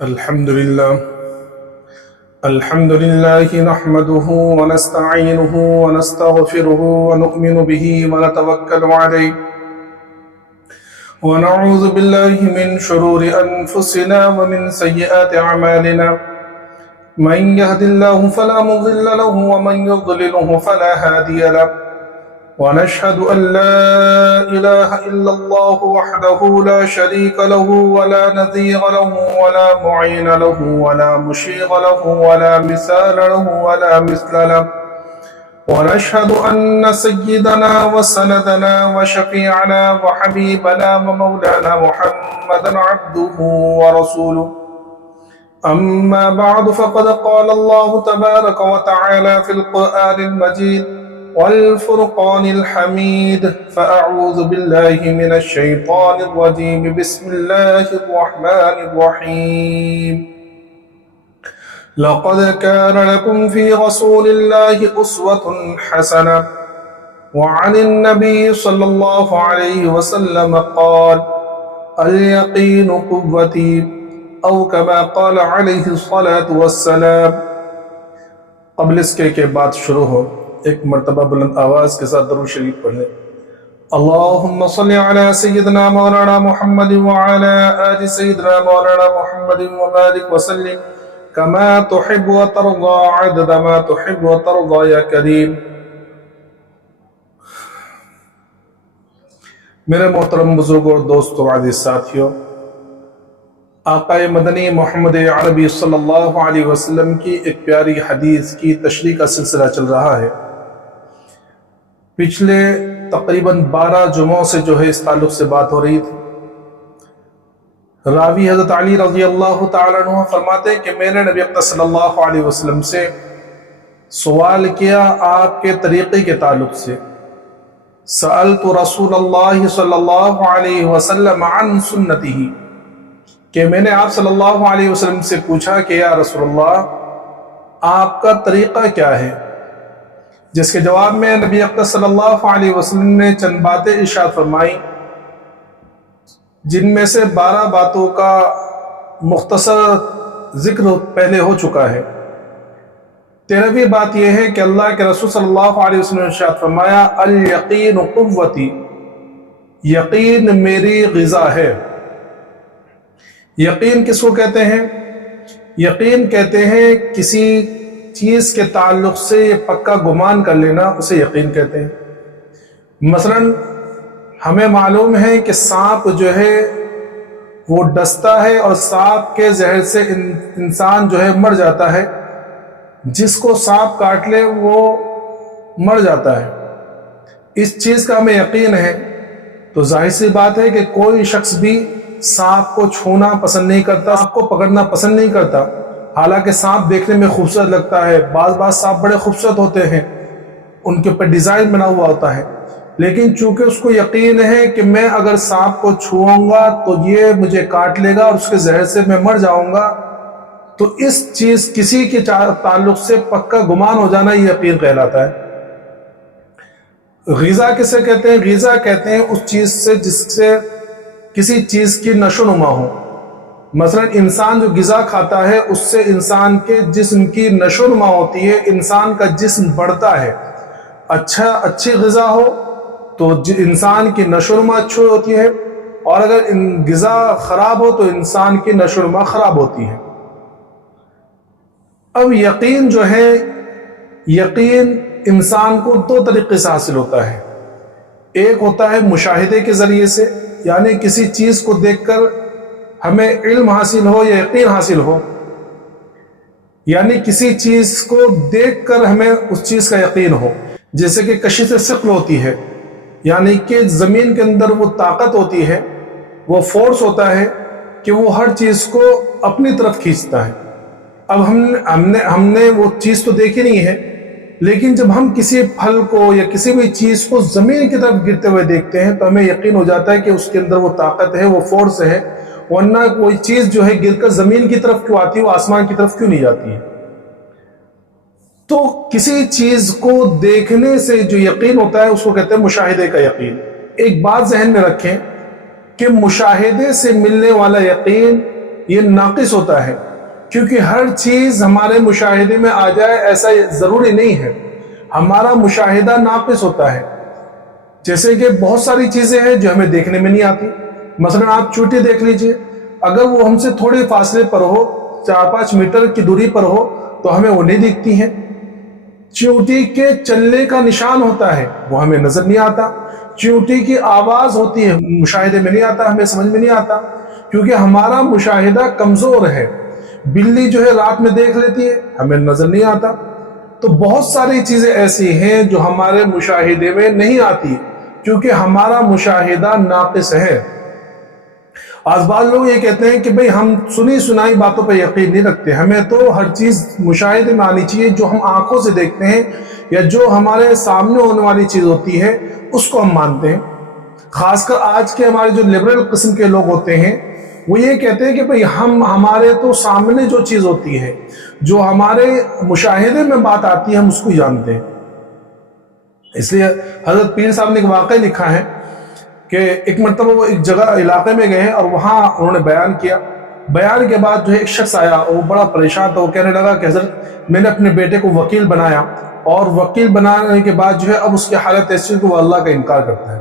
الحمد لله نحمده ونستعينه ونستغفره ونؤمن به ونتوكل عليه ونعوذ بالله من شرور أنفسنا ومن سيئات أعمالنا من يهد الله فلا مضل له ومن يضلله فلا هادي له ونشهد أن لا إله إلا الله وحده لا شريك له ولا نظير له ولا معين له ولا مشير له ولا مثال له ولا مثل له ونشهد أن سيدنا وسندنا وشفيعنا وحبيبنا ومولانا محمدا عبده ورسوله أما بعد فقد قال الله تبارك وتعالى في القرآن المجيد والفرقان الحميد فأعوذ بالله من الشيطان الرجيم بسم الله الرحمن الرحيم لقد كان لكم في رسول الله أسوة حسنة وعن النبي صلى الله عليه وسلم قال اليقين قوتي أو كما قال عليه الصلاة والسلام. قبل اس کے بعد شروع ہو ایک مرتبہ بلند آواز کے ساتھ درود شریف پڑھ لیں. اللہم صلی علی سیدنا مولانا محمد وعلی آل سیدنا مولانا محمد وبارک وسلم کما تحب وترضى عدد ما تحب وترضى یا کریم. میرے محترم بزرگوں اور دوستوں عزیز ساتھیوں، آقا مدنی محمد عربی صلی اللہ علیہ وسلم کی ایک پیاری حدیث کی تشریح کا سلسلہ چل رہا ہے. پچھلے تقریباً 12 جمعوں سے جو ہے اس تعلق سے بات ہو رہی تھی. راوی حضرت علی رضی اللہ تعالیٰ عنہ فرماتے ہیں کہ میں نے نبی اکرم صلی اللہ علیہ وسلم سے سوال کیا آپ کے طریقے کے تعلق سے. سألت رسول اللہ صلی اللہ علیہ وسلم عن سنتہ، کہ میں نے آپ صلی اللہ علیہ وسلم سے پوچھا کہ یا رسول اللہ آپ کا طریقہ کیا ہے، جس کے جواب میں نبی اکرم صلی اللہ علیہ وسلم نے چند باتیں ارشاد فرمائی، جن میں سے 12 باتوں کا مختصر ذکر پہلے ہو چکا ہے. 13ویں بات یہ ہے کہ اللہ کے رسول صلی اللہ علیہ وسلم نے ارشاد فرمایا الیقین قوتی، یقین میری غذا ہے. یقین کس کو کہتے ہیں؟ یقین کہتے ہیں کسی چیز کے تعلق سے یہ پکا گمان کر لینا، اسے یقین کہتے ہیں. مثلا ہمیں معلوم ہے کہ سانپ جو ہے وہ ڈستا ہے اور سانپ کے زہر سے انسان جو ہے مر جاتا ہے. جس کو سانپ کاٹ لے وہ مر جاتا ہے. اس چیز کا ہمیں یقین ہے. تو ظاہر سی بات ہے کہ کوئی شخص بھی سانپ کو چھونا پسند نہیں کرتا، سانپ کو پکڑنا پسند نہیں کرتا. حالانکہ سانپ دیکھنے میں خوبصورت لگتا ہے، بعض سانپ بڑے خوبصورت ہوتے ہیں، ان کے اوپر ڈیزائن بنا ہوا ہوتا ہے، لیکن چونکہ اس کو یقین ہے کہ میں اگر سانپ کو چھوؤں گا تو یہ مجھے کاٹ لے گا اور اس کے زہر سے میں مر جاؤں گا، تو اس چیز کسی کے تعلق سے پکا گمان ہو جانا یہ یقین کہلاتا ہے. غذا کسے کہتے ہیں؟ غذا کہتے ہیں اس چیز سے جس سے کسی چیز کی نشو نما ہو. مثلا انسان جو غذا کھاتا ہے اس سے انسان کے جسم کی نشو نما ہوتی ہے، انسان کا جسم بڑھتا ہے. اچھی غذا ہو تو انسان کی نشو نما اچھی ہوتی ہے، اور اگر غذا خراب ہو تو انسان کی نشو نما خراب ہوتی ہے. اب یقین جو ہے، یقین انسان کو 2 طریقے سے حاصل ہوتا ہے. ایک ہوتا ہے مشاہدے کے ذریعے سے، یعنی کسی چیز کو دیکھ کر ہمیں علم حاصل ہو یا یقین حاصل ہو، یعنی کسی چیز کو دیکھ کر ہمیں اس چیز کا یقین ہو. جیسے کہ کشش ثقل ہوتی ہے، یعنی کہ زمین کے اندر وہ طاقت ہوتی ہے، وہ فورس ہوتا ہے کہ وہ ہر چیز کو اپنی طرف کھینچتا ہے. اب ہم نے وہ چیز تو دیکھی نہیں ہے، لیکن جب ہم کسی پھل کو یا کسی بھی چیز کو زمین کی طرف گرتے ہوئے دیکھتے ہیں تو ہمیں یقین ہو جاتا ہے کہ اس کے اندر وہ طاقت ہے، وہ فورس ہے، ورنہ کوئی چیز جو ہے گر کر زمین کی طرف کیوں آتی ہے، وہ آسمان کی طرف کیوں نہیں جاتی ہے. تو کسی چیز کو دیکھنے سے جو یقین ہوتا ہے اس کو کہتے ہیں مشاہدے کا یقین. ایک بات ذہن میں رکھیں کہ مشاہدے سے ملنے والا یقین یہ ناقص ہوتا ہے، کیونکہ ہر چیز ہمارے مشاہدے میں آ جائے ایسا ضروری نہیں ہے، ہمارا مشاہدہ ناقص ہوتا ہے۔ جیسے کہ بہت ساری چیزیں ہیں جو ہمیں دیکھنے میں نہیں آتی، مثلا آپ چونٹی دیکھ لیجئے، اگر وہ ہم سے تھوڑے فاصلے پر ہو، 4-5 میٹر کی دوری پر ہو تو ہمیں وہ نہیں دکھتی ہیں۔ چونٹی کے چلنے کا نشان ہوتا ہے، وہ ہمیں نظر نہیں آتا۔ چونٹی کی آواز ہوتی ہے، مشاہدے میں نہیں آتا، ہمیں سمجھ میں نہیں آتا، کیونکہ ہمارا مشاہدہ کمزور ہے۔ بلی جو ہے رات میں دیکھ لیتی ہے، ہمیں نظر نہیں آتا۔ تو بہت ساری چیزیں ایسی ہیں جو ہمارے مشاہدے میں نہیں آتی، کیونکہ ہمارا مشاہدہ ناقص ہے۔ آج بعض لوگ یہ کہتے ہیں کہ بھئی ہم سنی سنائی باتوں پہ یقین نہیں رکھتے، ہمیں تو ہر چیز مشاہدے میں آنی چاہیے، جو ہم آنکھوں سے دیکھتے ہیں یا جو ہمارے سامنے ہونے والی چیز ہوتی ہے اس کو ہم مانتے ہیں۔ خاص کر آج کے ہمارے جو لبرل قسم کے لوگ ہوتے ہیں، وہ یہ کہتے ہیں کہ بھئی ہمارے تو سامنے جو چیز ہوتی ہے، جو ہمارے مشاہدے میں بات آتی ہے، ہم اس کو جانتے ہیں۔ اس لیے حضرت پیر صاحب نے ایک واقعہ لکھا ہے کہ ایک مرتبہ وہ ایک جگہ علاقے میں گئے اور وہاں انہوں نے بیان کیا۔ بیان کے بعد جو ہے ایک شخص آیا، وہ بڑا پریشان تھا، وہ کہنے لگا کہ حضرت میں نے اپنے بیٹے کو وکیل بنایا، اور وکیل بنانے کے بعد جو ہے اب اس کی حالت ایسی ہے کہ وہ اللہ کا انکار کرتا ہے۔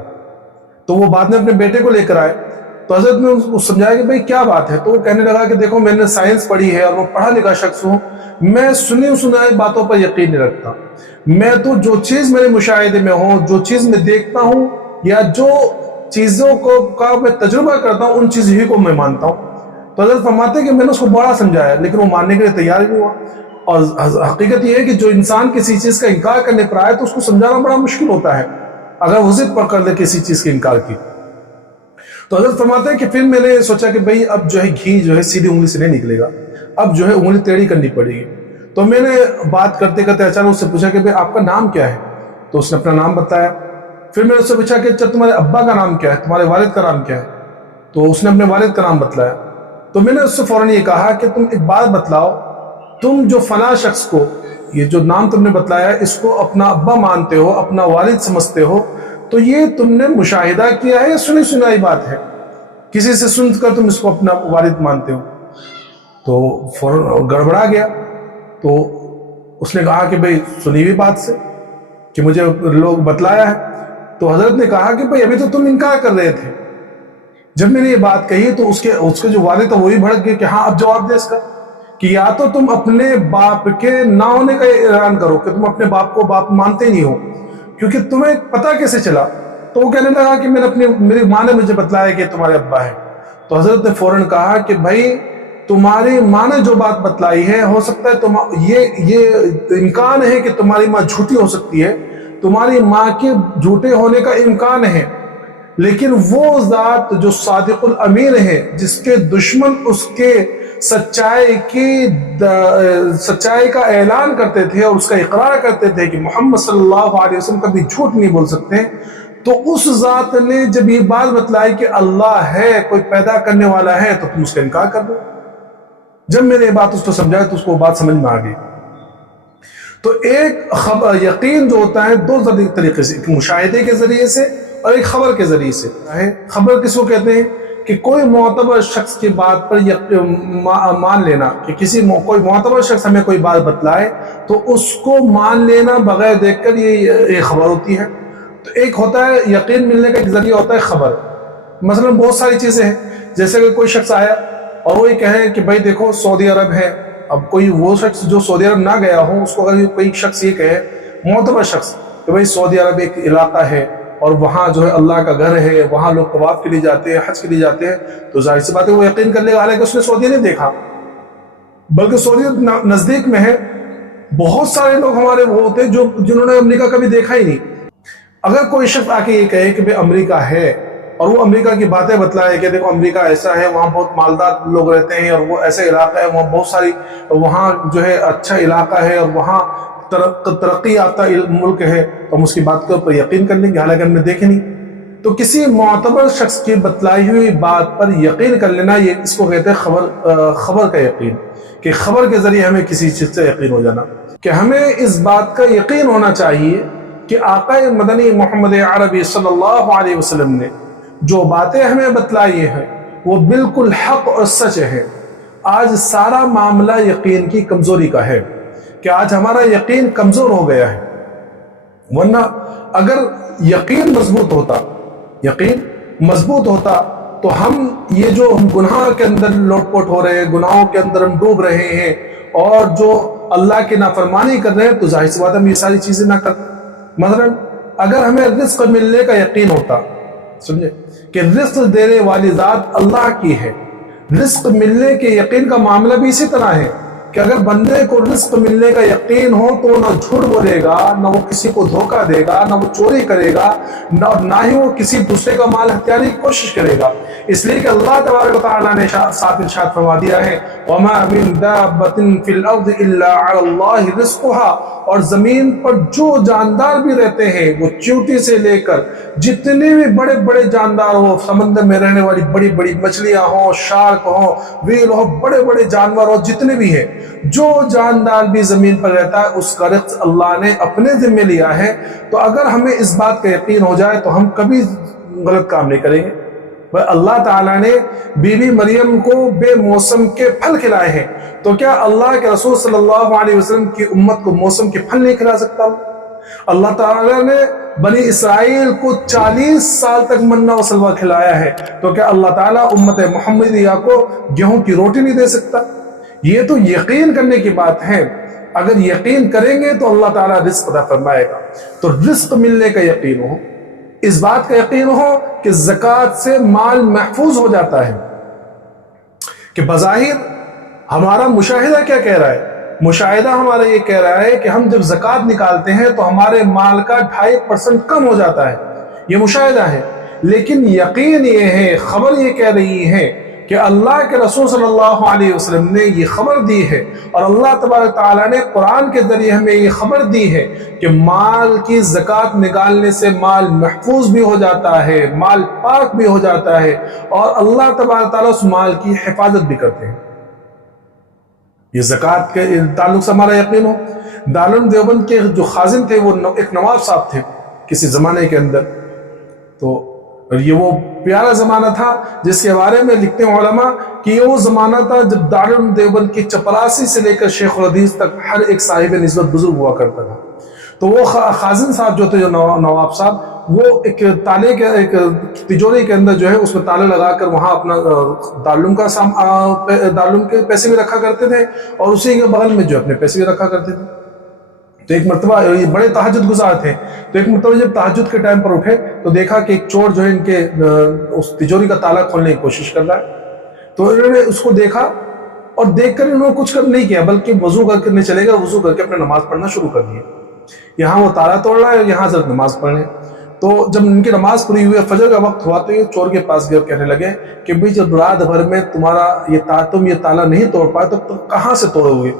تو وہ بعد میں اپنے بیٹے کو لے کر آئے، تو حضرت نے اس کو سمجھایا کہ بھئی کیا بات ہے؟ تو وہ کہنے لگا کہ دیکھو میں نے سائنس پڑھی ہے اور میں پڑھا لکھا شخص ہوں، میں سنی سنائی باتوں پر یقین نہیں رکھتا، میں تو جو چیز میرے مشاہدے میں ہو، جو چیز میں دیکھتا ہوں یا جو چیزوں کا میں تجربہ کرتا ہوں، ان چیزوں ہی کو میں مانتا ہوں۔ تو حضرت فرماتے ہیں کہ میں نے اس کو بڑا سمجھایا، لیکن وہ ماننے کے لیے تیار نہیں ہوا۔ اور حقیقت یہ ہے کہ جو انسان کسی چیز کا انکار کرنے پر آئے تو اس کو سمجھانا بڑا مشکل ہوتا ہے، اگر وہ ضد پر کر دے کسی چیز کے انکار کی۔ تو حضرت فرماتے ہیں کہ پھر میں نے سوچا کہ بھئی اب جو ہے گھی جو ہے سیدھی انگلی سے نہیں نکلے گا، اب جو ہے انگلی ٹیڑھی کرنی پڑے گی۔ تو میں نے بات کرتے کرتے اچانک اس سے پوچھا کہ بھئی آپ کا نام کیا ہے؟ تو اس نے اپنا نام بتایا۔ پھر میں نے اس سے پوچھا کہ اچھا تمہارے ابا کا نام کیا ہے، تمہارے والد کا نام کیا ہے؟ تو اس نے اپنے والد کا نام بتلایا۔ تو میں نے اس سے فوراً یہ کہا کہ تم ایک بات بتلاؤ، تم جو فلاں شخص کو، یہ جو نام تم نے بتلایا ہے، اس کو اپنا ابا مانتے ہو، اپنا والد سمجھتے ہو، تو یہ تم نے مشاہدہ کیا ہے یا سنی سنائی بات ہے؟ کسی سے سن کر تم اس کو اپنا والد مانتے ہو؟ تو فوراً گڑبڑا گیا۔ تو اس نے کہا کہ بھئی سنی ہوئی بات سے کہ مجھے لوگ بتلایا ہے۔ تو حضرت نے کہا کہ بھئی ابھی تو تم انکار کر رہے تھے۔ جب میں نے یہ بات کہی تو اس کے جو والد تھا وہی بھڑک گئے کہ ہاں اب جواب دے اس کا، کہ یا تو تم اپنے باپ کے نہ ہونے کا اعلان کرو کہ تم اپنے باپ کو باپ مانتے نہیں ہو، کیونکہ تمہیں پتہ کیسے چلا؟ تو وہ کہنے لگا کہ میری ماں نے مجھے بتلایا کہ تمہارے ابا ہے۔ تو حضرت نے فوراً کہا کہ بھائی تمہاری ماں نے جو بات بتلائی ہے، ہو سکتا ہے یہ امکان ہے کہ تمہاری ماں جھوٹی ہو سکتی ہے، تمہاری ماں کے جھوٹے ہونے کا امکان ہے، لیکن وہ ذات جو صادق الامین ہے، جس کے دشمن اس کے سچائی کا اعلان کرتے تھے اور اس کا اقرار کرتے تھے کہ محمد صلی اللہ علیہ وسلم کبھی جھوٹ نہیں بول سکتے، تو اس ذات نے جب یہ بات بتلائی کہ اللہ ہے، کوئی پیدا کرنے والا ہے، تو تم اس کا انکار کر دو۔ جب میں نے یہ بات اس کو سمجھایا تو اس کو بات سمجھ میں آ گئی۔ تو ایک یقین جو ہوتا ہے دو طریقے سے، ایک مشاہدے کے ذریعے سے اور ایک خبر کے ذریعے سے۔ خبر کس کو کہتے ہیں؟ کہ کوئی معتبر شخص کی بات پر مان لینا، کہ کوئی معتبر شخص ہمیں کوئی بات بتلائے تو اس کو مان لینا بغیر دیکھ کر، یہ خبر ہوتی ہے۔ تو ایک ہوتا ہے یقین ملنے کا ایک ذریعہ ہوتا ہے خبر۔ مثلا بہت ساری چیزیں ہیں، جیسے کہ کوئی شخص آیا اور وہ یہ کہے کہ بھائی دیکھو سعودی عرب ہے، اب کوئی وہ شخص جو سعودی عرب نہ گیا ہو، اس کو اگر کوئی شخص یہ کہے، معتبر شخص، کہ بھائی سعودی عرب ایک علاقہ ہے اور وہاں جو ہے اللہ کا گھر ہے، وہاں لوگ طواف کے لیے جاتے ہیں، حج کے لیے جاتے ہیں، تو ظاہر سی بات ہے وہ یقین کر لے گا، حالانکہ اس نے سعودی نہیں دیکھا، بلکہ سعودی نزدیک میں ہے۔ بہت سارے لوگ ہمارے وہ ہوتے ہیں جنہوں نے امریکہ کبھی دیکھا ہی نہیں۔ اگر کوئی شخص آ کے یہ کہے کہ بھئی امریکہ ہے، اور وہ امریکہ کی باتیں بتلائے کہ دیکھو امریکہ ایسا ہے، وہاں بہت مالدار لوگ رہتے ہیں، اور وہ ایسا علاقہ ہے، وہاں بہت ساری، وہاں جو ہے اچھا علاقہ ہے، اور وہاں ترقی یافتہ ملک ہے، تو ہم اس کی بات کے اوپر یقین کر لیں گے، حالانکہ ہم نے دیکھے نہیں۔ تو کسی معتبر شخص کی بتلائی ہوئی بات پر یقین کر لینا، یہ اس کو کہتے ہیں خبر کا یقین، کہ خبر کے ذریعے ہمیں کسی چیز سے یقین ہو جانا، کہ ہمیں اس بات کا یقین ہونا چاہیے کہ آقا مدنی محمد عربی صلی اللہ علیہ وسلم نے جو باتیں ہمیں بتلائی ہیں وہ بالکل حق اور سچ ہے، آج سارا معاملہ یقین کی کمزوری کا ہے کہ آج ہمارا یقین کمزور ہو گیا ہے. ورنہ اگر یقین مضبوط ہوتا تو ہم یہ جو ہم گناہ کے اندر لوٹ پوٹ ہو رہے ہیں، گناہوں کے اندر ہم ڈوب رہے ہیں اور جو اللہ کی نافرمانی کر رہے ہیں، تو ظاہر سی بات ہم یہ ساری چیزیں نہ کرتے. مثلا اگر ہمیں رزق ملنے کا یقین ہوتا، سمجھے کہ رزق دینے والی ذات اللہ کی ہے، رزق ملنے کے یقین کا معاملہ بھی اسی طرح ہے کہ اگر بندے کو رزق ملنے کا یقین ہو تو نہ جھوٹ بولے گا، نہ وہ کسی کو دھوکہ دے گا، نہ وہ چوری کرے گا، نہ ہی وہ کسی دوسرے کا مال ہتھیانے کی کوشش کرے گا. اس لیے کہ اللہ تبارک و تعالیٰ نے ساتھ ارشاد فرما دیا ہے وَمَا مِن دَابَّةٍ فِي الْأَرْضِ إِلَّا عَلَى اللَّهِ رِزْقُهَا، اور زمین پر جو جاندار بھی رہتے ہیں، وہ چیونٹی سے لے کر جتنے بھی بڑے بڑے جاندار ہوں، سمندر میں رہنے والی بڑی بڑی مچھلیاں ہوں، شارک ہوں، ویل ہوں، بڑے بڑے جانور ہوں، جتنے بھی ہیں، جو جاندار بھی زمین پر رہتا ہے اس کا رزق اللہ نے اپنے ذمہ لیا ہے. تو اگر ہمیں اس بات کا یقین ہو جائے تو ہم کبھی غلط کام نہیں کریں گے. اللہ تعالیٰ نے بی بی مریم کو بے موسم کے پھل کھلائے ہیں، تو کیا اللہ کے رسول صلی اللہ علیہ وسلم کی امت کو موسم کے پھل نہیں کھلا سکتا؟ اللہ تعالیٰ نے بنی اسرائیل کو 40 سال تک منہ و سلوہ کھلایا ہے، تو کیا اللہ تعالیٰ امت محمدیہ کو گیہوں کی روٹی نہیں دے سکتا؟ یہ تو یقین کرنے کی بات ہے. اگر یقین کریں گے تو اللہ تعالیٰ رزق عطا فرمائے گا. تو رزق ملنے کا یقین ہو، اس بات کا یقین ہو کہ زکوٰۃ سے مال محفوظ ہو جاتا ہے. کہ بظاہر ہمارا مشاہدہ کیا کہہ رہا ہے؟ مشاہدہ ہمارا یہ کہہ رہا ہے کہ ہم جب زکوٰۃ نکالتے ہیں تو ہمارے مال کا 2.5% کم ہو جاتا ہے، یہ مشاہدہ ہے. لیکن یقین یہ ہے، خبر یہ کہہ رہی ہے کہ اللہ کے رسول صلی اللہ علیہ وسلم نے یہ خبر دی ہے، اور اللہ تبارک تعالیٰ نے قرآن کے ذریعے ہمیں یہ خبر دی ہے کہ مال کی زکوٰۃ نکالنے سے مال محفوظ بھی ہو جاتا ہے، مال پاک بھی ہو جاتا ہے، اور اللہ تبارک تعالیٰ اس مال کی حفاظت بھی کرتے ہیں. یہ زکوٰۃ کے تعلق سے ہمارا یقین ہو. دارالعلوم دیوبند کے جو خازن تھے وہ ایک نواب صاحب تھے کسی زمانے کے اندر. تو یہ وہ پیارا زمانہ تھا جس کے بارے میں لکھتے ہیں علماء کہ یہ وہ زمانہ تھا جب دارالعلوم دیوبند کی چپراسی سے لے کر شیخ الحدیث تک ہر ایک صاحب نسبت بزرگ ہوا کرتا تھا. تو وہ خازن صاحب جو تھے، جو نواب صاحب، وہ ایک تالے کے ایک تجوری کے اندر جو ہے اس میں تالے لگا کر وہاں اپنا دارالعلوم کے پیسے بھی رکھا کرتے تھے، اور اسی کے بغل میں جو اپنے پیسے بھی رکھا کرتے تھے. تو ایک مرتبہ یہ بڑے تہجد گزار تھے، تو ایک مرتبہ جب تہجد کے ٹائم پر اٹھے تو دیکھا کہ ایک چور جو ہے ان کے اس تجوری کا تالا کھولنے کی کوشش کر رہا ہے. تو انہوں نے اس کو دیکھا اور دیکھ کر انہوں نے کچھ نہیں کیا، بلکہ وضو کرنے چلے گئے، وضو کر کے اپنے نماز پڑھنا شروع کر دیا. یہاں وہ تالا توڑ رہا ہے اور یہاں حضرت نماز پڑھ رہے ہیں. تو جب ان کی نماز پوری ہوئی، فجر کا وقت ہوا، تو یہ چور کے پاس گئے اور کہنے لگے کہ بھئی جب رات بھر میں تم یہ تالا نہیں توڑ پائے تو کہاں سے توڑو گے؟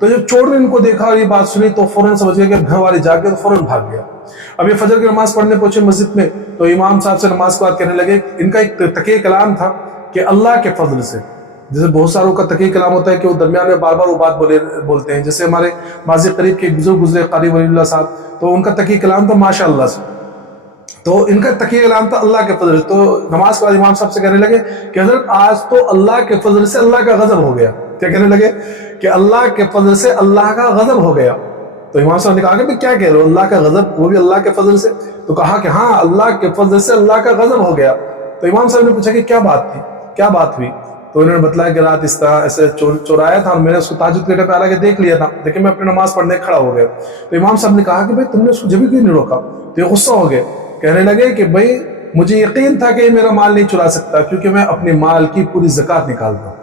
تو جب چور نے ان کو دیکھا اور یہ بات سنی تو فوراً سمجھ گیا کہ گھر والے جاگ گئے، تو فوراً بھاگ گیا. اب یہ فجر کی نماز پڑھنے پہنچے مسجد میں، تو امام صاحب سے نماز کے بعد کہنے لگے، ان کا ایک تقیہ کلام تھا کہ اللہ کے فضل سے، جیسے بہت ساروں کا تقیہ کلام ہوتا ہے کہ وہ درمیان میں بار بار وہ بات بولتے ہیں، جیسے ہمارے ماضی قریب کے بزرگ گزرے قاری ولی اللہ صاحب، تو ان کا تقیہ کلام تھا ماشاء اللہ سے. تو ان کا تقیہ کلام تھا اللہ کے فضل سے. تو نماز کے بعد امام صاحب سے کہنے لگے کہ حضرت آج تو اللہ کے فضل سے اللہ کا غضب ہو گیا. کیا کہنے لگے؟ کہ اللہ کے فضل سے اللہ کا غضب ہو گیا. تو امام صاحب نے کہا کہ کیا کہہ رہے ہو، اللہ کا غضب، وہ بھی اللہ کے فضل سے؟ تو کہا کہ ہاں، اللہ کے فضل سے اللہ کا غضب ہو گیا. تو امام صاحب نے پوچھا کہ کیا بات تھی، کیا بات ہوئی؟ تو انہوں نے بتلایا کہ رات اس طرح ایسے چور آیا تھا اور میں نے اس کو تہجد کے ٹائم پہ حالانکہ دیکھ لیا تھا، لیکن میں اپنی نماز پڑھنے کھڑا ہو گیا. تو امام صاحب نے کہا کہ بھائی تم نے اس کو جبھی کیوں نہیں روکا؟ تو یہ غصہ ہو گئے، کہنے لگے کہ بھائی مجھے یقین تھا کہ یہ میرا مال نہیں چرا سکتا، کیونکہ میں اپنے مال کی پوری زکوٰۃ نکالتا ہوں.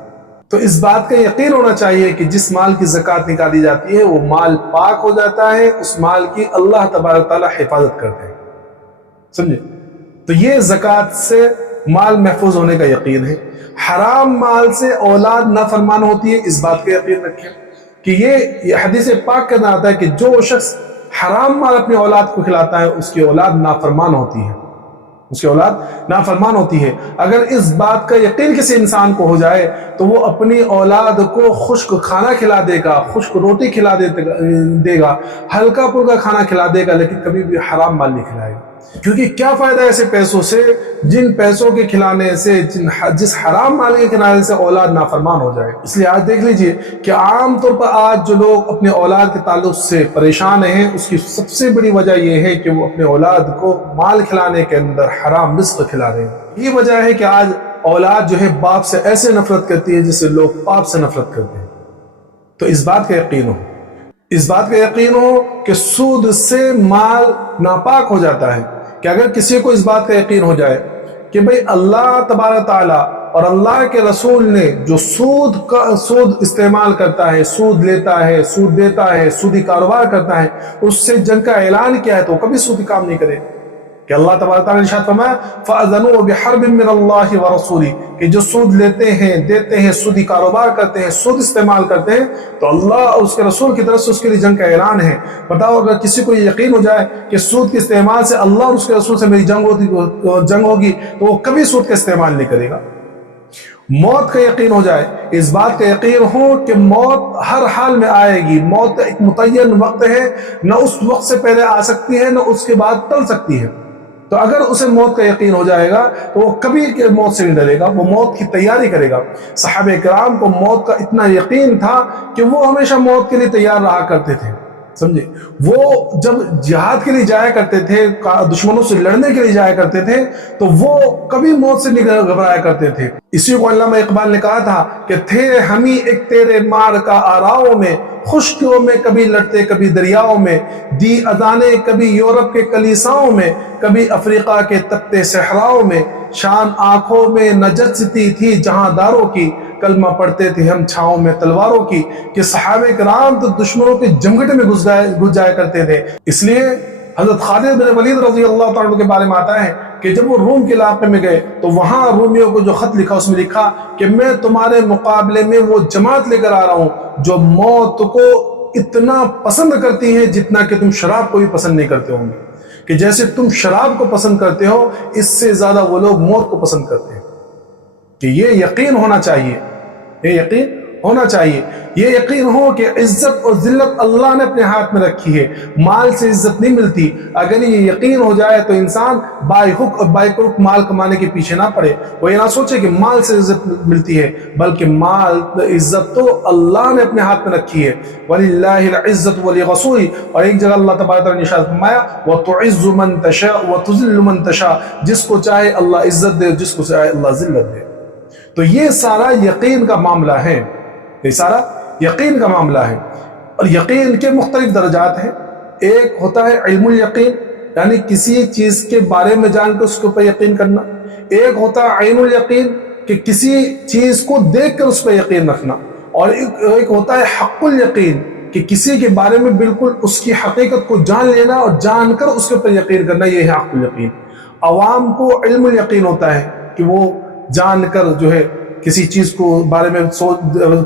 تو اس بات کا یقین ہونا چاہیے کہ جس مال کی زکوٰۃ نکالی جاتی ہے وہ مال پاک ہو جاتا ہے، اس مال کی اللہ تبارک تعالیٰ حفاظت کرتے ہیں. سمجھے؟ تو یہ زکوٰۃ سے مال محفوظ ہونے کا یقین ہے. حرام مال سے اولاد نافرمان ہوتی ہے، اس بات کا یقین رکھیں کہ یہ حدیث پاک کے اندر آتا ہے کہ جو شخص حرام مال اپنی اولاد کو کھلاتا ہے اس کی اولاد نافرمان ہوتی ہے، اس کی اولاد نافرمان ہوتی ہے. اگر اس بات کا یقین کسی انسان کو ہو جائے تو وہ اپنی اولاد کو خشک کھانا کھلا دے گا، خشک روٹی کھلا دے گا، ہلکا پھلکا کھانا کھلا دے گا، لیکن کبھی بھی حرام مال نہیں کھلائے گا. کیونکہ کیا فائدہ ایسے پیسوں سے جن پیسوں کے کھلانے سے جس حرام مال کے کھلانے سے اولاد نافرمان ہو جائے۔ اس لیے آج دیکھ لیجئے کہ عام طور پر آج جو لوگ اپنے اولاد کے تعلق سے پریشان ہیں، اس کی سب سے بڑی وجہ یہ ہے کہ وہ اپنے اولاد کو مال کھلانے کے اندر حرام رزق کھلا رہے ہیں۔ یہ وجہ ہے کہ آج اولاد جو ہے باپ سے ایسے نفرت کرتی ہے جسے لوگ باپ سے نفرت کرتے ہیں۔ تو اس بات کا یقین ہو، اس بات کا یقین ہو کہ سود سے مال ناپاک ہو جاتا ہے، کہ اگر کسی کو اس بات کا یقین ہو جائے کہ بھئی اللہ تبارک تعالیٰ اور اللہ کے رسول نے جو سود استعمال کرتا ہے، سود لیتا ہے، سود دیتا ہے، سودی کاروبار کرتا ہے، اس سے جنگ کا اعلان کیا ہے، تو کبھی سودی کام نہیں کرے۔ کہ اللہ تبارک تعالیٰ نے ارشاد فرمایا فَأَذَنُوا بِحَرْبٍ مِّنَ اللَّهِ وَرَسُولِهِ، کہ جو سود لیتے ہیں، دیتے ہیں، سودی کاروبار کرتے ہیں، سود استعمال کرتے ہیں، تو اللہ اور اس کے رسول کی طرف سے اس کے لیے جنگ کا اعلان ہے۔ بتاؤ اگر کسی کو یہ یقین ہو جائے کہ سود کے استعمال سے اللہ اور اس کے رسول سے میری جنگ ہوگی تو وہ کبھی سود کا استعمال نہیں کرے گا۔ موت کا یقین ہو جائے، اس بات کا یقین ہو کہ موت ہر حال میں آئے گی، موت ایک متعین وقت ہے، نہ اس وقت سے پہلے آ سکتی ہے نہ اس کے بعد ٹل سکتی ہے۔ تو اگر اسے موت کا یقین ہو جائے گا تو وہ کبھی موت سے نہیں ڈرے گا، وہ موت کی تیاری کرے گا۔ صحابہ کرام کو موت کا اتنا یقین تھا کہ وہ ہمیشہ موت کے لیے تیار رہا کرتے تھے، سمجھے۔ وہ جب جہاد کے لیے جایا کرتے تھے، دشمنوں سے لڑنے کے لیے جایا کرتے تھے، تو وہ کبھی موت سے نہیں گھبرایا کرتے تھے۔ اسی کو علامہ اقبال نے کہا تھا کہ تھے ہمیں ایک تیرے مار کا آراؤں میں، خشکیوں میں کبھی لڑتے کبھی دریاؤں میں، دی اذانیں کبھی یورپ کے کلیساؤں میں، کبھی افریقہ کے تپتے صحراؤں میں، شان آنکھوں میں نجستی تھی جہاں داروں کی، کلمہ پڑھتے تھے ہم چھاؤں میں تلواروں کی۔ کہ صحابہ کرام تو دشمنوں کے جمگٹے میں گھس جایا کرتے تھے۔ اس لیے حضرت خالد بن ولید رضی اللہ تعالیٰ کے بارے میں آتا ہے کہ جب وہ روم کے علاقے میں گئے تو وہاں رومیوں کو جو خط لکھا اس میں لکھا کہ میں تمہارے مقابلے میں وہ جماعت لے کر آ رہا ہوں جو موت کو اتنا پسند کرتی ہے جتنا کہ تم شراب کو بھی پسند نہیں کرتے ہوں گے، کہ جیسے تم شراب کو پسند کرتے ہو اس سے زیادہ وہ لوگ موت کو پسند کرتے ہیں۔ کہ یہ یقین ہونا چاہیے، یہ یقین ہونا چاہیے، یہ یقین ہو کہ عزت اور ذلت اللہ نے اپنے ہاتھ میں رکھی ہے، مال سے عزت نہیں ملتی۔ اگر یہ یقین ہو جائے تو انسان بائی ہک اور بائی کروک مال کمانے کے پیچھے نہ پڑے، وہ یہ نہ سوچے کہ مال سے عزت ملتی ہے، بلکہ مال عزت تو اللہ نے اپنے ہاتھ میں رکھی ہے۔ وَلِلَّهِ الْعِزَّةُ وَلِرَسُولِهِ، اور ایک جگہ اللہ تبارک تعالیٰ نے ارشاد فرمایا وَتُعِزُّ مَن تَشَاءُ وَتُذِلُّ مَن تَشَاءُ، جس کو چاہے اللہ عزت دے، جس کو چاہے اللہ ذلت دے۔ تو یہ سارا یقین کا معاملہ ہے، یہ سارا یقین کا معاملہ ہے۔ اور یقین کے مختلف درجات ہیں۔ ایک ہوتا ہے علم الیقین، یعنی کسی چیز کے بارے میں جان کر اس کے اوپر یقین کرنا۔ ایک ہوتا ہے عین الیقین، کہ کسی چیز کو دیکھ کر اس پہ یقین رکھنا۔ اور ایک ہوتا ہے حق الیقین، کہ کسی کے بارے میں بالکل اس کی حقیقت کو جان لینا اور جان کر اس کے اوپر یقین کرنا، یہ ہے حق الیقین۔ عوام کو علم الیقین ہوتا ہے کہ وہ جان کر جو ہے کسی چیز کو بارے میں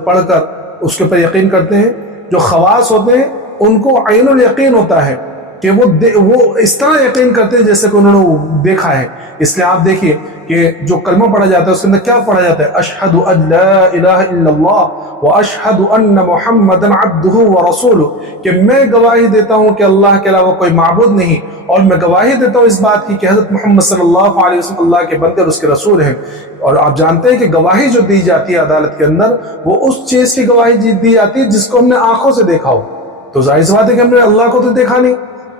پڑھ کر اس کے اوپر یقین کرتے ہیں۔ جو خواص ہوتے ہیں ان کو عین الیقین ہوتا ہے کہ وہ اس طرح یقین کرتے ہیں جیسے کہ انہوں نے دیکھا ہے۔ اس لیے آپ دیکھیے کہ جو کلمہ پڑھا جاتا ہے اس کے اندر کیا پڑھا جاتا ہے؟ اشہد ان لا الہ الا اللہ واشہد ان محمدا عبدہ ورسولہ، کہ میں گواہی دیتا ہوں کہ اللہ کے علاوہ کوئی معبود نہیں، اور میں گواہی دیتا ہوں اس بات کی کہ حضرت محمد صلی اللہ علیہ وسلم اللہ کے بندے اور اس کے رسول ہیں۔ اور آپ جانتے ہیں کہ گواہی جو دی جاتی ہے عدالت کے اندر، وہ اس چیز کی گواہی دی جاتی ہے جس کو ہم نے آنکھوں سے دیکھا ہو۔ تو ظاہر سی بات ہے کہ ہم نے اللہ کو تو دیکھا نہیں۔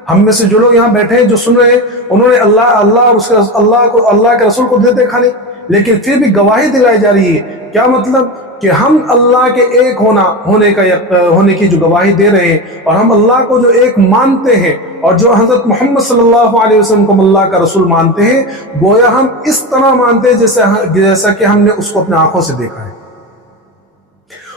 ہم میں سے جو لوگ یہاں بیٹھے ہیں جو سن رہے ہیں انہوں نے اللہ کے رسول کو دیکھا نہیں، لیکن پھر بھی گواہی دلائی جا رہی ہے۔ کیا مطلب؟ کہ ہم اللہ کے ایک ہونے کی جو گواہی دے رہے ہیں، اور ہم اللہ کو جو ایک مانتے ہیں، اور جو حضرت محمد صلی اللہ علیہ وسلم کو اللہ کا رسول مانتے ہیں، گویا ہم اس طرح مانتے ہیں جیسا کہ ہم نے اس کو اپنے آنکھوں سے دیکھا ہے۔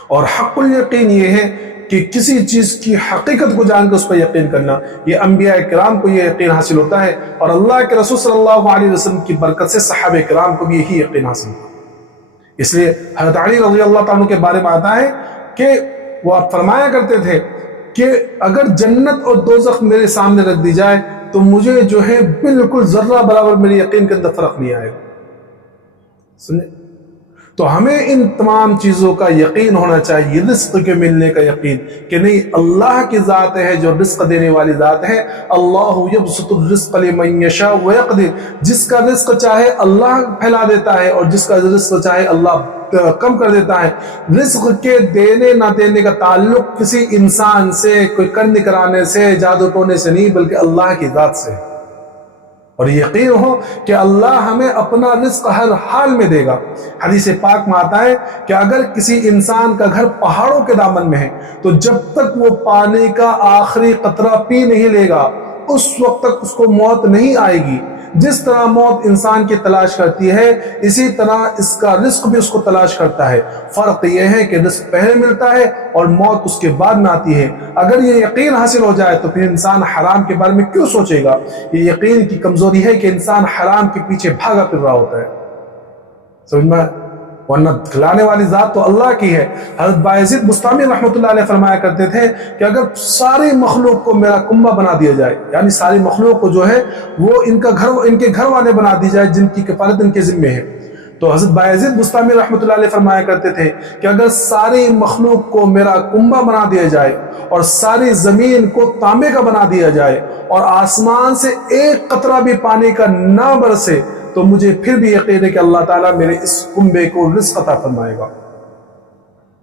اور حق الیقین یہ ہے کہ کسی چیز کی حقیقت کو جان کے اس پر یقین کرنا، یہ انبیاء کرام کو یہ یقین حاصل ہوتا ہے، اور اللہ کے رسول صلی اللہ علیہ وسلم کی برکت سے صحابہ کرام کو بھی یہی یقین حاصل ہوا۔ اس لیے حضرت علی رضی اللہ تعالیٰ کے بارے میں آتا ہے کہ وہ فرمایا کرتے تھے کہ اگر جنت اور دوزخ میرے سامنے رکھ دی جائے تو مجھے جو ہے بالکل ذرہ برابر میرے یقین کے اندر فرق نہیں آئے گا۔ سنیں، تو ہمیں ان تمام چیزوں کا یقین ہونا چاہیے، رزق کے ملنے کا یقین کہ نہیں اللہ کی ذات ہے جو رزق دینے والی ذات ہے۔ اللہ یبسط الرزق لمن یشاء ویقدر، جس کا رزق چاہے اللہ پھیلا دیتا ہے اور جس کا رزق چاہے اللہ کم کر دیتا ہے۔ رزق کے دینے نہ دینے کا تعلق کسی انسان سے، کوئی کرنے کرانے سے، جادو ٹونے سے نہیں، بلکہ اللہ کی ذات سے، اور یقین ہو کہ اللہ ہمیں اپنا رزق ہر حال میں دے گا۔ حدیث پاک میں آتا ہے کہ اگر کسی انسان کا گھر پہاڑوں کے دامن میں ہے تو جب تک وہ پانی کا آخری قطرہ پی نہیں لے گا اس وقت تک اس کو موت نہیں آئے گی۔ جس طرح موت انسان کی تلاش کرتی ہے اسی طرح اس کا رزق بھی اس کو تلاش کرتا ہے۔ فرق یہ ہے کہ رزق پہلے ملتا ہے اور موت اس کے بعد میں آتی ہے۔ اگر یہ یقین حاصل ہو جائے تو پھر انسان حرام کے بارے میں کیوں سوچے گا؟ یہ یقین کی کمزوری ہے کہ انسان حرام کے پیچھے بھاگا پھر رہا ہوتا ہے، سمجھ میں؟ ورنہ کھلانے والی ذات تو اللہ کی ہے۔ حضرت بایزید بستامی رحمۃ اللہ علیہ فرمایا کرتے تھے کہ اگر ساری مخلوق کو میرا کنبہ بنا دیا جائے، یعنی ساری مخلوق کو جو ہے وہ ان کے گھر والے بنا دی جائے جن کی کفالت ان کے ذمے ہے، تو حضرت بایزید بستامی رحمۃ اللہ علیہ فرمایا کرتے تھے کہ اگر ساری مخلوق کو میرا کنبہ بنا دیا جائے اور ساری زمین کو تانبے کا بنا دیا جائے اور آسمان سے ایک قطرہ بھی پانی کا نہ برسے تو مجھے پھر بھی یقین ہے کہ اللہ تعالیٰ میرے اس کنبے کو رزق عطا فرمائے گا۔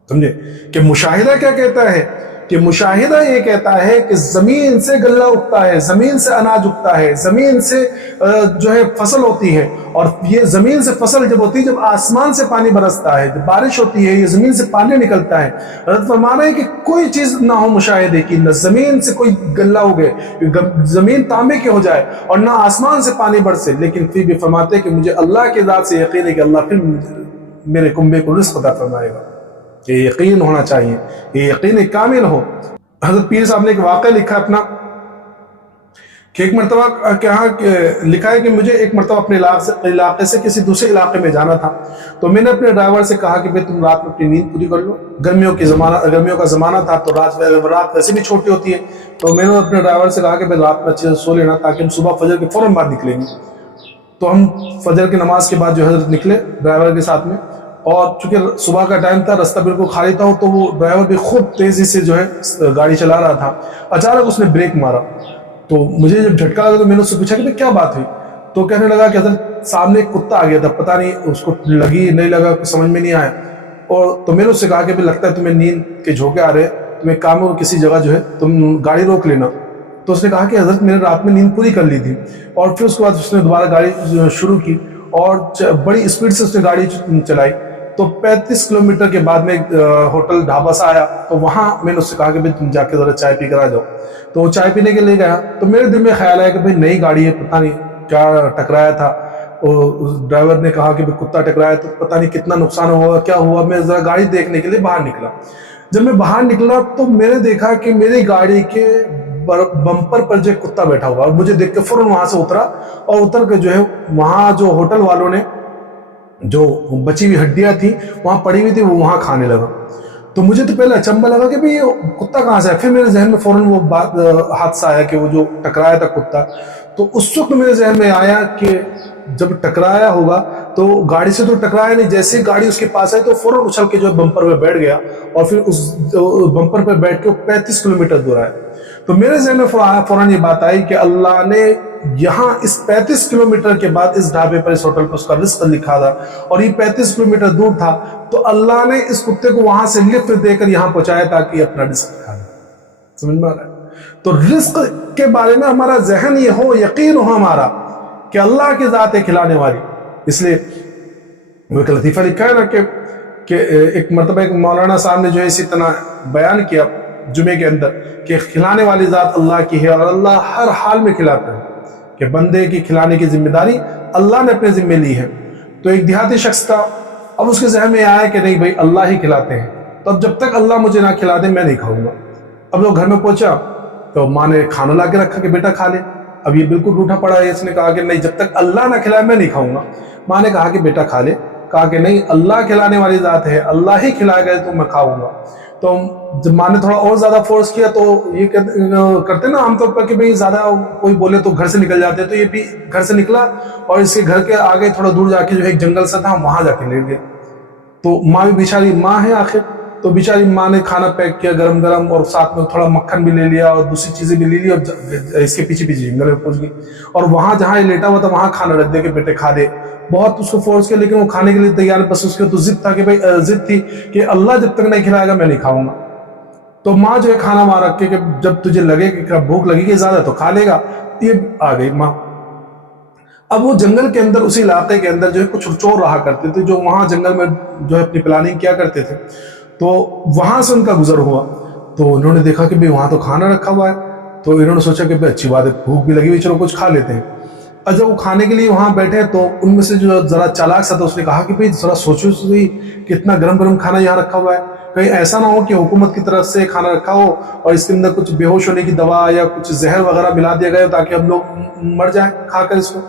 سمجھے کہ مشاہدہ کیا کہتا ہے؟ کہ مشاہدہ یہ کہتا ہے کہ زمین سے غلہ اگتا ہے، زمین سے اناج اگتا ہے، زمین سے جو ہے فصل ہوتی ہے، اور یہ زمین سے فصل جب ہوتی ہے جب آسمان سے پانی برستا ہے، جب بارش ہوتی ہے، یہ زمین سے پانی نکلتا ہے۔ حضرت فرمانا ہے کہ کوئی چیز نہ ہو مشاہدے کی، نہ زمین سے کوئی غلہ اگے، زمین تانبے کی ہو جائے اور نہ آسمان سے پانی برسے، لیکن پھر بھی فرماتے ہیں کہ مجھے اللہ کی ذات سے یقین ہے کہ اللہ پھر میرے کنبے کو رزق عطا فرمائے گا۔ یہ یقین ہونا چاہیے، یہ یقین کامل ہو۔ حضرت پیر صاحب نے ایک واقعہ لکھا اپنا کہ ایک مرتبہ کہاں لکھا ہے کہ مجھے ایک مرتبہ اپنے علاقے سے کسی دوسرے علاقے میں جانا تھا، تو میں نے اپنے ڈرائیور سے کہا کہ بھئی تم رات میں اپنی نیند پوری کر لو۔ گرمیوں کا زمانہ تھا تو رات ویسے بھی چھوٹی ہوتی ہے، تو میں نے اپنے ڈرائیور سے کہا کہ بھئی رات میں اچھے سے سو لینا تاکہ ہم صبح فجر کے فوراً بعد نکلیں گے۔ تو ہم فجر کی نماز کے بعد جو حضرت نکلے ڈرائیور کے ساتھ میں، اور چونکہ صبح کا ٹائم تھا، رستہ بالکل خالی تھا، تو وہ ڈرائیور بھی خود تیزی سے جو ہے گاڑی چلا رہا تھا۔ اچانک اس نے بریک مارا، تو مجھے جب جھٹکا لگا تو میں نے اس سے پوچھا کہ کیا بات ہوئی؟ تو کہنے لگا کہ حضرت سامنے ایک کتا آ گیا تھا، پتہ نہیں اس کو لگی نہیں لگا، سمجھ میں نہیں آیا، اور تو میں نے اس سے کہا کہ لگتا ہے تمہیں نیند کے جھونکے آ رہے، تمہیں کام ہو کسی جگہ جو ہے تم گاڑی روک لینا۔ تو اس نے کہا کہ حضرت میں نے رات میں نیند پوری کر لی تھی، اور پھر اس کے بعد اس نے دوبارہ گاڑی شروع کی اور بڑی اسپیڈ سے اس نے گاڑی چلائی۔ تو 35 کلومیٹر کے بعد میں ہوٹل ڈھابا سا آیا، تو وہاں میں نے اس سے کہا کہ تم جا کے ذرا چائے پی کر آ جاؤ۔ تو وہ چائے پینے کے لیے گیا، تو میرے دل میں خیال آیا کہ نئی گاڑی ہے، پتہ نہیں کیا ٹکرایا تھا۔ ڈرائیور نے کہا کہ کتا ٹکرایا تو پتہ نہیں کتنا نقصان ہوا، کیا ہوا۔ میں ذرا گاڑی دیکھنے کے لیے باہر نکلا۔ جب میں باہر نکلا تو میں نے دیکھا کہ میری گاڑی کے بمپر پر جو کتا بیٹھا ہوا، اور مجھے دیکھ کے فوراً وہاں سے اترا، اور اتر کے جو ہے وہاں جو ہوٹل والوں نے جو بچی ہوئی ہڈیاں تھیں وہاں پڑی ہوئی تھی وہ وہاں کھانے لگا۔ تو مجھے تو پہلے اچنبھا لگا کہ بھئی یہ کتا کہاں سے ہے، پھر میرے ذہن میں فوراً وہ بات حادثہ آیا کہ وہ جو ٹکرایا تھا کتا، تو اس وقت میرے ذہن میں آیا کہ جب ٹکرایا ہوگا تو گاڑی سے تو ٹکرایا نہیں، جیسے گاڑی اس کے پاس آئی تو فوراً اچھل کے جو بمپر پہ بیٹھ گیا، اور پھر اس بمپر پہ بیٹھ کے 35 کلومیٹر دور آیا۔ تو میرے ذہن میں فوراً یہ بات آئی کہ اللہ نے یہاں اس 35 کلومیٹر کے بعد اس ڈھابے پر، اس ہوٹل پر اس کا رزق لکھا تھا، اور یہ 35 کلومیٹر دور تھا، تو اللہ نے اس کتے کو وہاں سے لفٹ دے کر یہاں پہنچایا تاکہ یہ اپنا رزق کھا لے۔ سمجھ میں آ رہا ہے؟ تو رزق کے بارے میں ہمارا ذہن یہ ہو، یقین ہو ہمارا کہ اللہ کی ذات ہے کھلانے والی۔ اس لیے وہ ایک لطیفہ لکھا ہے نا کہ ایک مرتبہ ایک مولانا صاحب نے جو ہے اسی طرح بیان کیا جمعے کے اندر کہ کھلانے والی ذات اللہ کی ہے، اور اللہ ہر حال میں کھلاتا ہے، کہ بندے کی کھلانے کی ذمہ داری اللہ نے اپنے ذمہ لی ہے۔ تو ایک دیہاتی شخص تھا، اب اس کے ذہن میں آیا کہ نہیں بھائی اللہ ہی کھلاتے ہیں، تو اب جب تک اللہ مجھے نہ کھلا دے میں نہیں کھاؤں گا۔ اب وہ گھر میں پہنچا تو ماں نے کھانا لا کے رکھا کہ بیٹا کھا لے۔ اب یہ بالکل روٹھا پڑا ہے، اس نے کہا کہ نہیں جب تک اللہ نہ کھلائے میں نہیں کھاؤں گا۔ ماں نے کہا کہ بیٹا کھا لے، کہا کہ نہیں اللہ کھلانے والی ذات ہے، اللہ ہی کھلائے گا تو میں کھاؤں گا۔ تو جب ماں نے تھوڑا اور زیادہ فورس کیا تو یہ کرتے نا عام طور پر کہ بھئی زیادہ کوئی بولے تو گھر سے نکل جاتے، تو یہ بھی گھر سے نکلا اور اس کے گھر کے آگے تھوڑا دور جا کے جو ہے ایک جنگل سا تھا وہاں جا کے لیٹ گیا۔ تو ماں بھی بیچاری ماں ہے آخر، تو بیچاری ماں نے کھانا پیک کیا گرم گرم، اور ساتھ میں تھوڑا مکھن بھی لے لیا اور دوسری چیزیں بھی لے لی، اور اس کے پیچھے پیچھے جنگل میں پہنچ گئی، اور وہاں جہاں یہ لیٹا ہوا تھا وہاں کھانا رکھ دے کہ بیٹے کھا دے. بہت اس کو فورس کیا، لیکن وہ کھانے کے لیے تیار، بس اس کے تو ضد تھا کہ بھائی ضد تھی کہ اللہ جب تک نہیں کھلائے گا میں نہیں کھاؤں گا. تو ماں جو ہے کھانا وہاں رکھ کے کہ جب تجھے لگے کہ بھوک لگے گی زیادہ تو کھا لے گا. یہ آ گئی ماں. اب وہ جنگل کے اندر، اسی علاقے کے اندر جو ہے کچھ چور رہا کرتے تھے جو وہاں جنگل میں جو ہے اپنی پلاننگ کیا کرتے تھے. تو وہاں سے ان کا گزر ہوا، تو انہوں نے دیکھا کہ بھئی وہاں تو کھانا رکھا ہوا ہے، تو انہوں نے سوچا کہ بھئی اچھی بات ہے، بھوک بھی لگی ہوئی، چلو کچھ کھا لیتے ہیں. اور جب وہ کھانے کے لیے وہاں بیٹھے تو ان میں سے جو ذرا چالاک سا تھا اس نے کہا کہ بھئی ذرا سوچو کہ اتنا گرم گرم کھانا یہاں رکھا ہوا ہے، کہیں ایسا نہ ہو کہ حکومت کی طرف سے کھانا رکھا ہو اور اس کے اندر کچھ بے ہوش ہونے کی دوا یا کچھ زہر وغیرہ ملا دیا گیا تاکہ ہم لوگ مر جائیں کھا کر اس کو.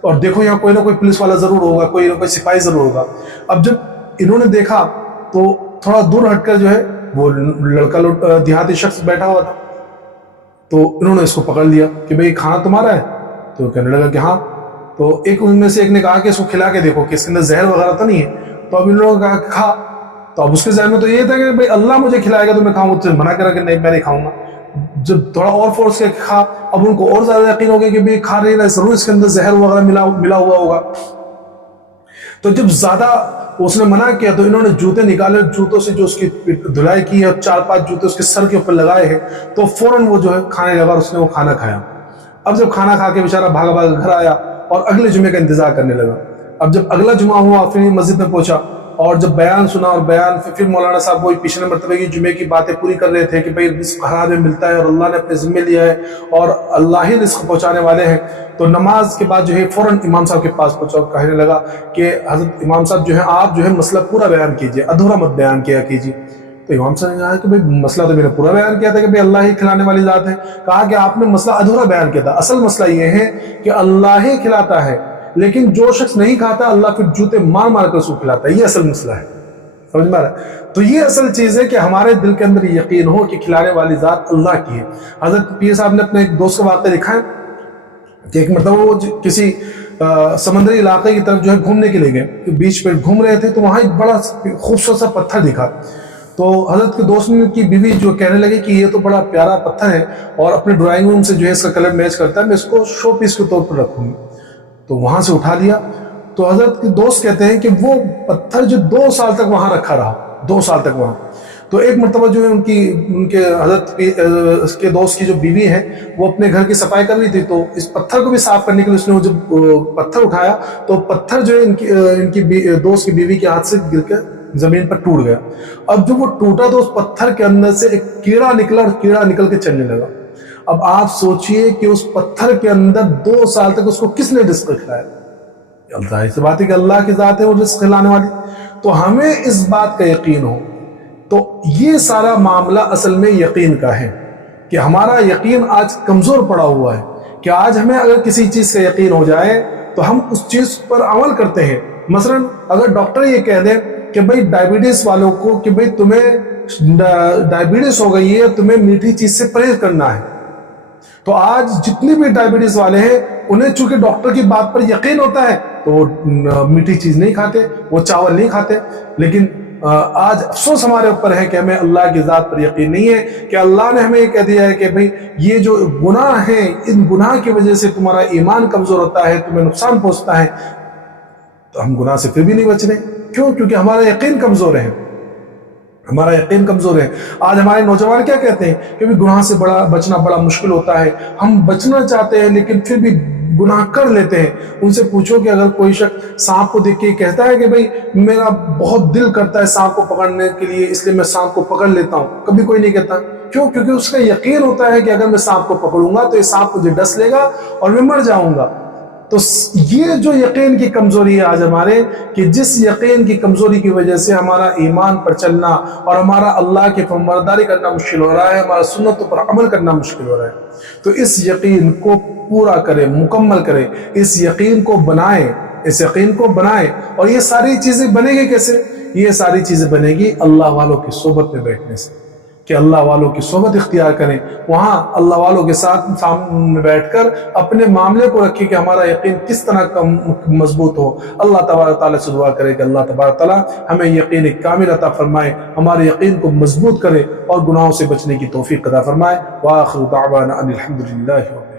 اور دیکھو یہاں کوئی نہ کوئی پولیس والا ضرور ہوگا، کوئی نہ کوئی سپاہی ضرور ہوگا. اب جب انہوں نے دیکھا تو تھوڑا دور ہٹ کر جو ہے وہ لڑکا دیہاتی شخص بیٹھا ہوا تھا، تو انہوں نے اس کو پکڑ لیا کہ بھئی کھانا تمہارا ہے؟ تو کہنے لگا کہ ہاں. تو ایک ان میں سے ایک نے کہا کہ اس کو کھلا کے دیکھو کہ اس کے اندر زہر وغیرہ تو نہیں ہے. تو اب ان لوگوں نے کہا کہ کھا. تو اب اس کے ذہن میں تو یہ تھا کہ بھئی اللہ مجھے کھلائے گا تو میں کھاؤں گا، تو منع کرا کہ نہیں میں نہیں کھاؤں گا. جب تھوڑا اور فورس کے کھا، اب ان کو اور زیادہ یقین ہو گیا کہ بھئی کھا رہی ہے ضرور اس کے اندر زہر وغیرہ ملا ہوا ہوگا. تو جب زیادہ اس نے منع کیا تو انہوں نے جوتے نکالے، جوتوں سے جو اس کی دھلائی کی ہے اور 4-5 جوتے اس کے سر کے اوپر لگائے ہیں، تو فوراً وہ جو ہے کھانے لگا اور اس نے وہ کھانا کھایا. اب جب کھانا کھا کے بیچارہ بھاگا بھاگا گھر آیا اور اگلے جمعے کا انتظار کرنے لگا. اب جب اگلا جمعہ ہوا پھر مسجد میں پہنچا اور جب بیان سنا، اور بیان پھر مولانا صاحب وہی پچھلے مرتبہ کی جمعے کی باتیں پوری کر رہے تھے کہ بھئی رزق حلال میں ملتا ہے اور اللہ نے اپنے ذمہ لیا ہے اور اللہ ہی رزق پہنچانے والے ہیں. تو نماز کے بعد جو ہے فوراً امام صاحب کے پاس پہنچا اور کہنے لگا کہ حضرت امام صاحب جو ہے آپ جو ہے مسئلہ پورا بیان کیجئے، ادھورا مت بیان کیا کیجئے. تو امام صاحب نے کہا کہ بھئی مسئلہ تو میں نے پورا بیان کیا تھا کہ بھئی اللہ ہی کھلانے والی ذات ہے. کہا کہ آپ نے مسئلہ ادھورا بیان کیا تھا، اصل مسئلہ یہ ہے کہ اللہ ہی کھلاتا ہے، لیکن جو شخص نہیں کھاتا اللہ پھر جوتے مار مار کر اس کو کھلاتا ہے. یہ اصل مسئلہ ہے، سمجھ میں آ رہا ہے؟ تو یہ اصل چیز ہے کہ ہمارے دل کے اندر یقین ہو کہ کھلانے والی ذات اللہ کی ہے. حضرت پیر صاحب نے اپنے ایک دوست کا واقعہ لکھا ہے کہ ایک مرتبہ وہ کسی سمندری علاقے کی طرف جو ہے گھومنے کے لیے گئے، بیچ پہ گھوم رہے تھے تو وہاں ایک بڑا خوبصورت سا پتھر دکھا. تو حضرت کے دوست کی بیوی جو کہنے لگے کہ یہ تو بڑا پیارا پتھر ہے اور اپنے ڈرائنگ روم سے جو ہے اس کا کلر میچ کرتا ہے، میں اس کو شو پیس کے طور پر رکھوں گی. تو وہاں سے اٹھا لیا. تو حضرت کے دوست کہتے ہیں کہ وہ پتھر جو 2 سال تک وہاں رکھا رہا، 2 سال تک وہاں. تو ایک مرتبہ جو ہے ان کے حضرت کے دوست کی جو بیوی ہے وہ اپنے گھر کی صفائی کر رہی تھی، تو اس پتھر کو بھی صاف کرنے کے لیے اس نے جب پتھر اٹھایا تو پتھر جو ہے ان کی دوست کی بیوی کے ہاتھ سے گر کر زمین پر ٹوٹ گیا. اب جب وہ ٹوٹا تو اس پتھر کے اندر سے ایک کیڑا نکلا اور کیڑا نکل کے چلنے لگا. اب آپ سوچئے کہ اس پتھر کے اندر 2 سال تک اس کو کس نے رزق کھلایا؟ ظاہر سی بات ہے کہ اللہ کی ذات ہے وہ رزق کھلانے والی. تو ہمیں اس بات کا یقین ہو. تو یہ سارا معاملہ اصل میں یقین کا ہے کہ ہمارا یقین آج کمزور پڑا ہوا ہے کہ آج ہمیں اگر کسی چیز کا یقین ہو جائے تو ہم اس چیز پر عمل کرتے ہیں. مثلا اگر ڈاکٹر یہ کہہ دیں کہ بھئی ڈائیبٹیز والوں کو کہ بھئی تمہیں ڈائیبٹیز ہو گئی ہے، تمہیں میٹھی چیز سے پرہیز کرنا ہے، تو آج جتنے بھی ڈائیبٹیز والے ہیں انہیں چونکہ ڈاکٹر کی بات پر یقین ہوتا ہے تو وہ میٹھی چیز نہیں کھاتے، وہ چاول نہیں کھاتے. لیکن آج افسوس ہمارے اوپر ہے کہ ہمیں اللہ کی ذات پر یقین نہیں ہے کہ اللہ نے ہمیں یہ کہہ دیا ہے کہ بھئی یہ جو گناہ ہیں ان گناہ کی وجہ سے تمہارا ایمان کمزور ہوتا ہے، تمہیں نقصان پہنچتا ہے. تو ہم گناہ سے پھر بھی نہیں بچ رہے. کیوں؟ کیونکہ ہمارا یقین کمزور ہے، ہمارا یقین کمزور ہے. آج ہمارے نوجوان کیا کہتے ہیں کہ گناہ سے بچنا بڑا مشکل ہوتا ہے، ہم بچنا چاہتے ہیں لیکن پھر بھی گناہ کر لیتے ہیں. ان سے پوچھو کہ اگر کوئی شخص سانپ کو دیکھ کے کہتا ہے کہ بھئی میرا بہت دل کرتا ہے سانپ کو پکڑنے کے لیے اس لیے میں سانپ کو پکڑ لیتا ہوں، کبھی کوئی نہیں کہتا. کیوں؟ کیونکہ اس کا یقین ہوتا ہے کہ اگر میں سانپ کو پکڑوں گا تو یہ سانپ مجھے ڈس لے گا اور میں مر جاؤں گا. تو یہ جو یقین کی کمزوری ہے آج ہمارے، کہ جس یقین کی کمزوری کی وجہ سے ہمارا ایمان پر چلنا اور ہمارا اللہ کی فرمانبرداری کرنا مشکل ہو رہا ہے، ہمارا سنتوں پر عمل کرنا مشکل ہو رہا ہے. تو اس یقین کو پورا کریں، مکمل کریں، اس یقین کو بنائیں، اس یقین کو بنائیں. اور یہ ساری چیزیں بنے گی کیسے؟ یہ ساری چیزیں بنے گی اللہ والوں کی صحبت میں بیٹھنے سے. کہ اللہ والوں کی صحبت اختیار کریں، وہاں اللہ والوں کے ساتھ سامنے بیٹھ کر اپنے معاملے کو رکھیں کہ ہمارا یقین کس طرح مضبوط ہو۔ اللہ تبارک تعالیٰ سے دعا کرے کہ اللہ تبارک تعالیٰ ہمیں یقین کامل عطا فرمائے، ہمارے یقین کو مضبوط کرے اور گناہوں سے بچنے کی توفیق عطا فرمائے۔ وآخر دعوانا ان الحمد للہ۔